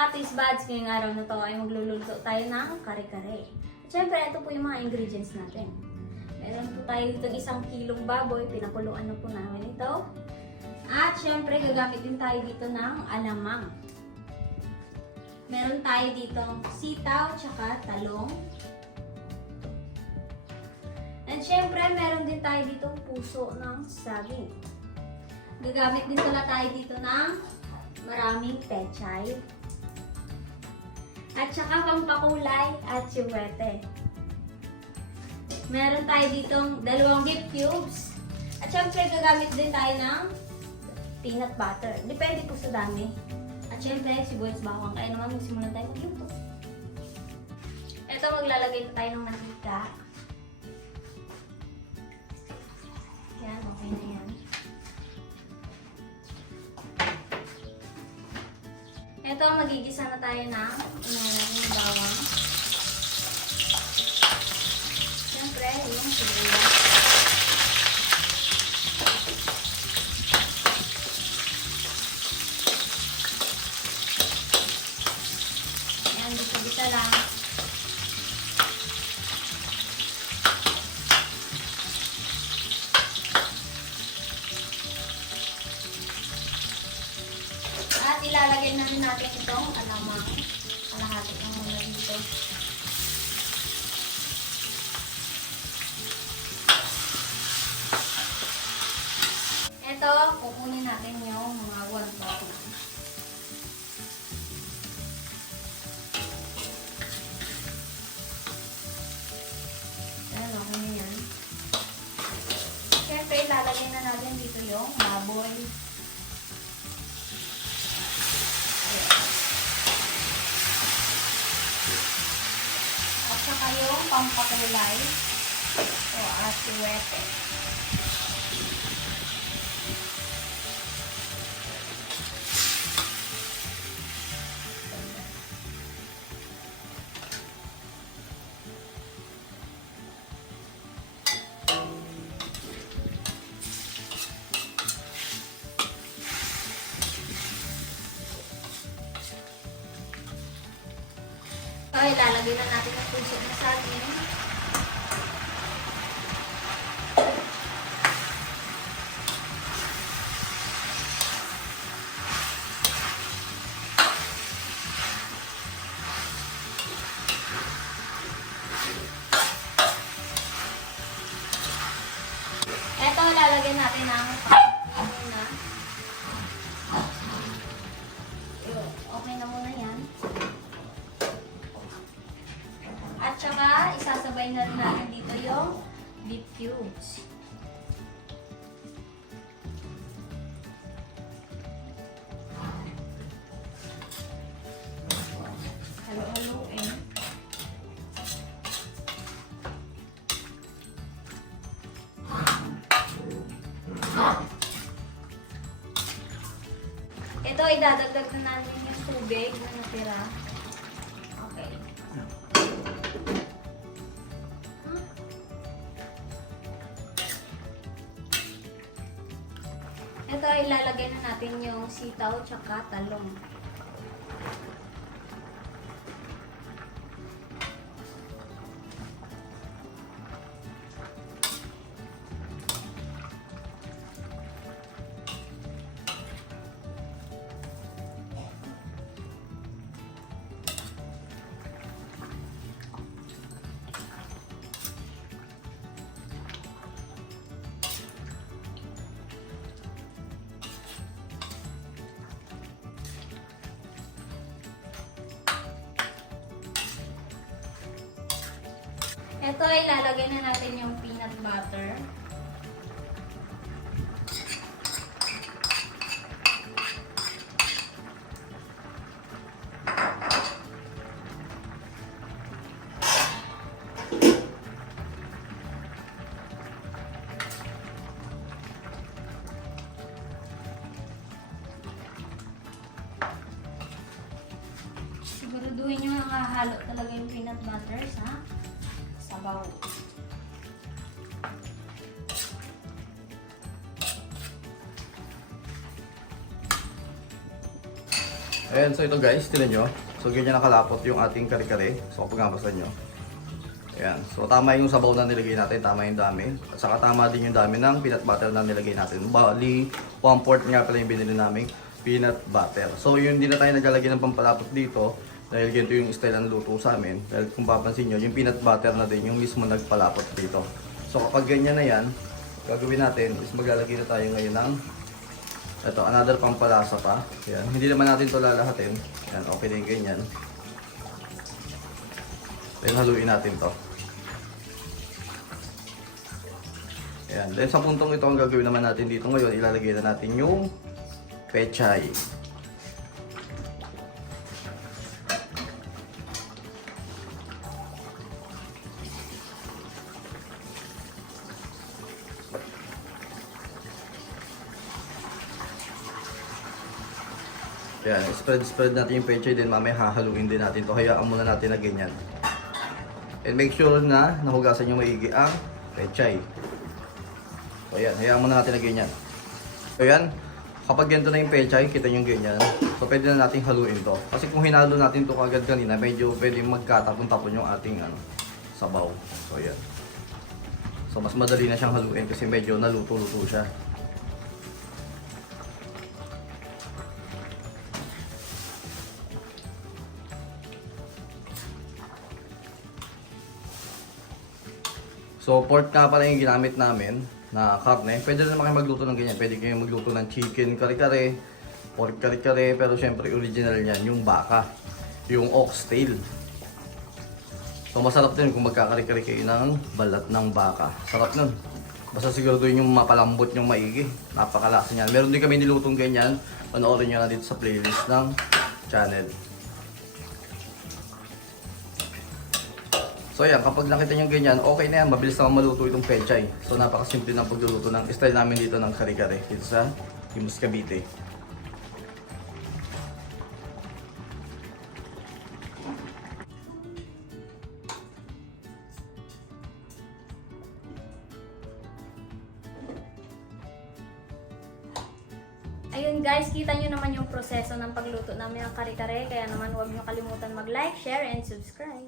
ka-taste buds, ngayong araw na to ay magluluto tayo ng kare-kare. Siyempre, ito po yung mga ingredients natin. Meron po tayo dito 1 kilong baboy, pinakuluan na po namin ito. At siyempre, gagamit din tayo dito ng alamang. Meron tayo dito sitaw, tsaka talong. And siyempre, meron din tayo dito puso ng saging. Gagamit din pala tayo dito ng maraming pechay. At saka pampakulay at siwete. Meron tayo ditong 2 beef cubes. At syempre gagamit din tayo ng peanut butter. Depende po sa dami. At syempre sibuyas bawang. Kaya naman magsimulan tayo magluto. Ito maglalagay na tayo ng mantika. Yan, okay na yan. Ito, magigisa na tayo ng yung bawang. Siyempre, yung sibuyas. Ayan, gisa-gisa lang. At ilalagay na rin natin itong alamang. Kalahati ng muna dito. Ito, kukunin natin yung mga 1 cup. Ayan, okay na yan. Siyempre, ilalagay na natin dito yung baboy. Saka yung pampakulay o asiwete. So, ilalagay na natin ang puso na saging. Ito, ilalagay natin ang muna. Okay na muna yan. At saka, isasabay na rin natin dito yung beef cubes. Halo-haloin. Ito, idadagdag na natin yung tubig na natira. Okay. Ito, ilalagay na natin yung sitaw tsaka talong. Ito, ilalagay na natin yung peanut butter. Siguraduhin nyo na halo talaga yung peanut butter sa sabaw. Ayan, so ito guys, tinan nyo. So ganyan nakalapot yung ating kare-kare. So kapag napasan nyo. Ayan, so tama yung sabaw na nilagay natin, tama yung dami. At saka tama din yung dami ng peanut butter na nilagay natin. Bali, 1/4 nga pala yung binili namin peanut butter. So yun, hindi na tayo naglalagay ng pampalapot dito. Dahil ganito yung style ng luto sa amin. Dahil kung papansin nyo, yung peanut butter na din yung mismo nagpalapot dito. So kapag ganyan na yan, gagawin natin is maglalagay na tayo ngayon ng ito, another pampalasa pa. Yan. Hindi naman natin ito lalahatin. Yan, okay na yung ganyan. Then haluin natin to. Yan. Then sa puntong ito, ang gagawin naman natin dito ngayon, ilalagay na natin yung pechay. Yan, spread natin yung pechay, din mamaya hahaluin din natin to. Hayaan muna natin na ganyan. And make sure na nahugasan yung maigi ang pechay. So yan, hayaan muna natin na ganyan. So yan, kapag ganito na yung pechay, kita nyo ganyan. So pwede na natin haluin to. Kasi kung hinalo natin to kagad kanina, medyo pwede magkatapon-tapon yung ating sabaw. So yan. So mas madali na siyang haluin kasi medyo naluto-luto siya. So pork nga pala yung ginamit namin na karne. Pwede rin naman kayo magluto ng ganyan. Pwede kayo magluto ng chicken kare-kare, pork kare-kare, pero syempre original niyan yung baka, yung oxtail. So masarap din kung magkakare-kare kayo ng balat ng baka. Sarap nun. Basta siguraduhin yung mapalambot yung maigi. Napakalasa niyan. Meron din kami nilutong ganyan. Panoorin nyo na dito sa playlist ng channel. So yan, kapag nakita nyo ganyan, okay na yan, mabilis naman maluto itong pechay. So napakasimple ng pagluluto ng style namin dito ng kare-kare dito sa Imus Cavite. Ayun guys, kita nyo naman yung proseso ng pagluto namin ng kare-kare. Kaya naman huwag nyo kalimutan mag-like, share, and subscribe.